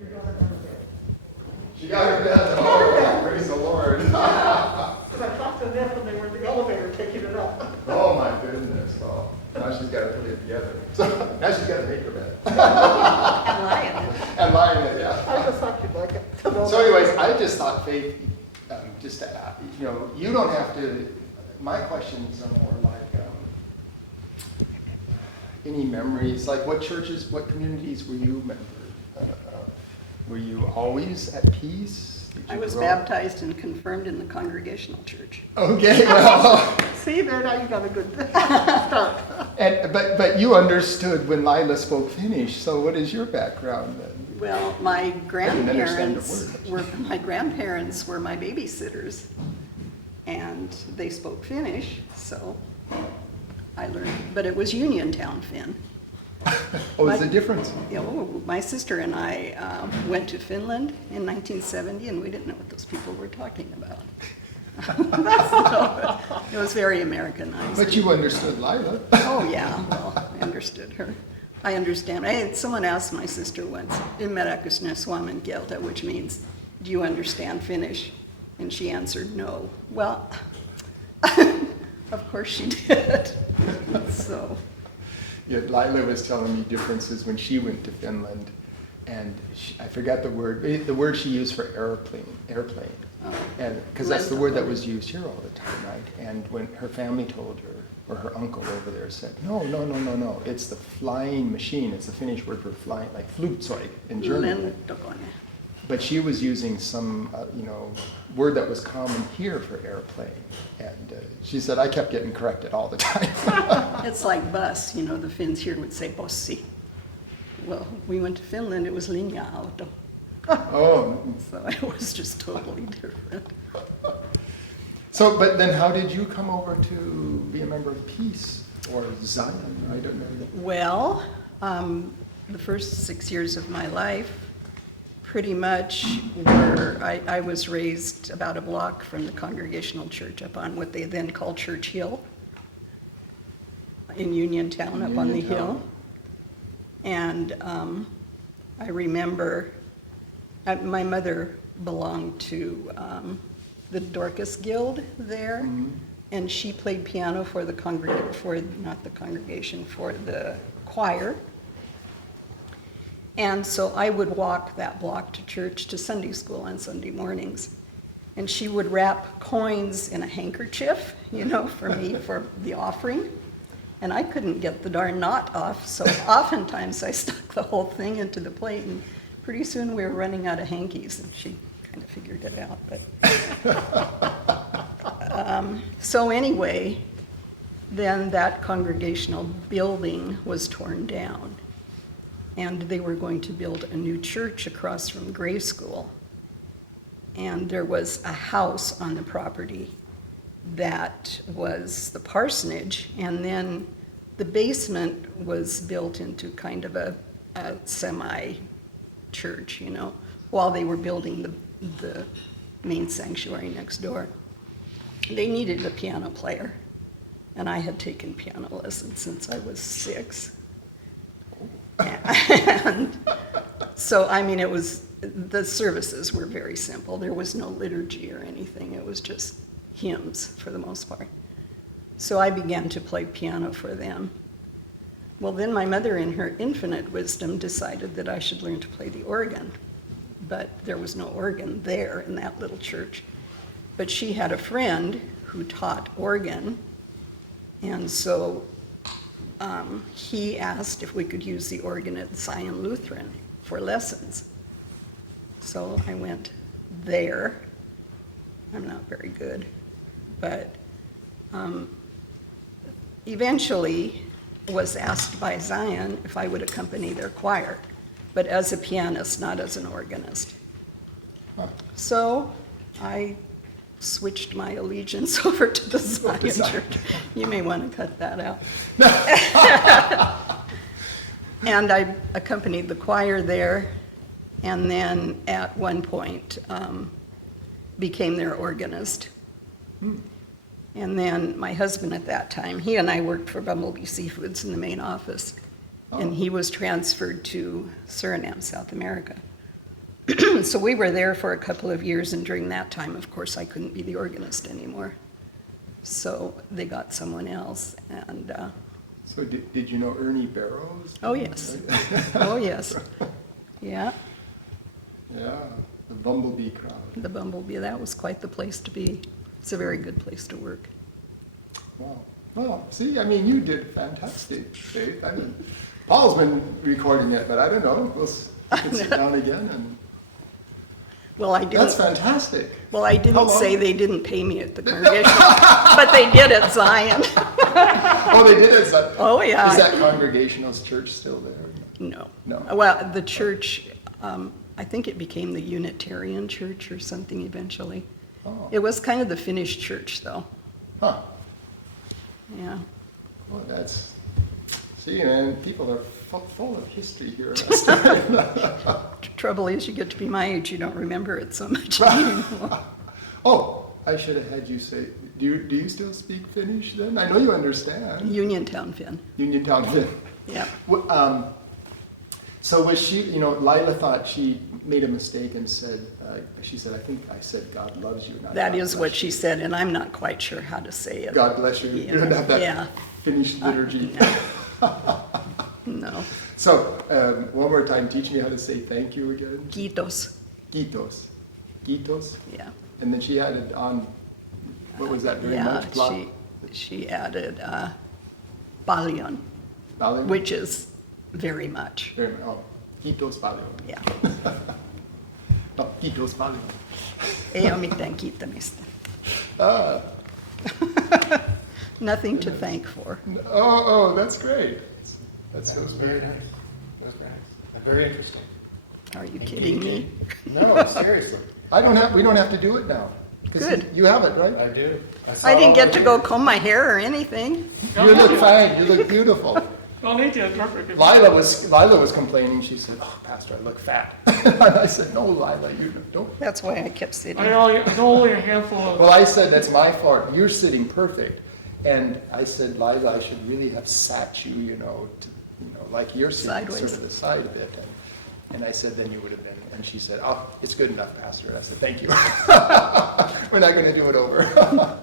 Your daughter got a bed. She got her bed. Oh, praise the Lord. Because I talked to them when they were in the elevator taking it up. Oh my goodness. Well, now she's got to put it together. So now she's got to make her bed. And lie in it. And lie in it, yeah. I just thought you'd like it to know So that. anyways, I just thought, Faith, just to add, you don't have to, my questions are more like, any memories, like what churches, what communities were you member of? Were you always at peace? Did you I was grow up- baptized and confirmed in the Congregational Church. Okay, well, See, there now you got a good start. but you understood when Lila spoke Finnish, so what is your background then? Well, my understand the grandparents were my babysitters, and they spoke Finnish, so I learned, but it was Uniontown Finn. Oh, is the difference? My sister and I went to Finland in 1970, and we didn't know what those people were talking about. So, it was very Americanized. But you understood Lila. Oh, yeah, well, I understood her. I understand. Someone asked my sister once, "Ymmärrätkö sinä suomen kieltä?" which means, "Do you understand Finnish?" And she answered, "No." Well, of course she did. So, Yeah, Lila was telling me differences when she went to Finland, and I forgot the word she used for airplane, and because that's the word that was used here all the time, right? And when her family told her, or her uncle over there said, no, it's the flying machine. It's the Finnish word for flying, like Flugzeug in German. lentokone. But she was using some, word that was common here for airplane, and she said I kept getting corrected all the time. It's like bus, the Finns here would say bossi. Well, we went to Finland, it was linja-auto. Oh, So it was just totally different. so but then how did you come over to be a member of Peace or Zion? I don't know. Well, the first 6 years of my life, pretty much I was raised about a block from the Congregational Church up on what they then called Church Hill in Uniontown, up on the hill. And I remember my mother belonged to the Dorcas Guild there, and she played piano for the choir. And so I would walk that block to church, to Sunday school on Sunday mornings. And she would wrap coins in a handkerchief, for me, for the offering. And I couldn't get the darn knot off, so oftentimes I stuck the whole thing into the plate, and pretty soon we were running out of hankies, and she kind of figured it out. But so anyway, then that congregational building was torn down, and they were going to build a new church across from grade school. And there was a house on the property that was the parsonage, and then the basement was built into kind of a semi-church, while they were building the main sanctuary next door. They needed a piano player, and I had taken piano lessons since I was 6. And so, the services were very simple. There was no liturgy or anything. It was just hymns for the most part. So I began to play piano for them. Well, then my mother, in her infinite wisdom, decided that I should learn to play the organ. But there was no organ there in that little church. But she had a friend who taught organ, and so he asked if we could use the organ at Zion Lutheran for lessons. So I went there. I'm not very good, but eventually was asked by Zion if I would accompany their choir, but as a pianist, not as an organist. Huh. So I switched my allegiance over to the Zion Church. You may want to cut that out. And I accompanied the choir there, and then at one point became their organist. And then my husband at that time, he and I worked for Bumblebee Seafoods in the main office, and he was transferred to Suriname, South America. So we were there for a couple of years, and during that time, of course, I couldn't be the organist anymore. So they got someone else, and, So did you know Ernie Barrows? oh, yes. Oh, yes. Yeah, Yeah, the Bumblebee crowd. the Bumblebee, that was quite the place to be. It's a very good place to work. Wow. Well, see, I mean, you did fantastic, Faith. I mean, Paul's been recording it, but I don't know. We can sit down again and. Well, I That's didn't, fantastic. well, I How didn't long? say they didn't pay me at the congregation, but they did at Zion. Oh, they did it. So- Oh, yeah. Is that Congregational Church still there? No. No. Well, the church, I think it became the Unitarian Church or something eventually. Oh, It was kind of the Finnish church, though. huh. Yeah. Well, that's. See, man, people are full of history here. Trouble is, you get to be my age, you don't remember it so much anymore. Oh, I should have had you say. Do you still speak Finnish then? I know you understand. Uniontown Finn. Uniontown Finn. Yeah. So was she, Lila thought she made a mistake and said, she said, I think I said God loves you. Not That God is bless what you." she said, and I'm not quite sure how to say it. God bless you. Yeah. You don't have that Yeah. Finnish liturgy. No. So, one more time, teach me how to say thank you again. Kiitos. Kiitos. Kiitos. Yeah. And then she added on, what was that, very Yeah, much? she added paljon, Paljon? which is very much. Very much. Oh, kiitos paljon. Yeah. No, kiitos paljon. Ei ole mitään kiittämistä. Ah, Nothing to thank for. oh, that's great. That's That was very nice. That was nice. And very interesting. Are you kidding me? No, seriously. We don't have to do it now. 'Cause Good. You have it, right? I do. saw I didn't all get to the- go comb my hair or anything. You look fine, you look beautiful. Don't need to interpret it. Lila was complaining, she said, oh, Pastor, I look fat. And I said, no, Lila, you don't. That's why I kept sitting. It's only a handful of. Well, I said, that's my fault, you're sitting perfect. And I said, Lila, I should really have sat you, like you're sitting Sideways. sort of the side of it. And I said, then you would have been. And she said, oh, it's good enough, Pastor. And I said, thank you. We're not going to do it over.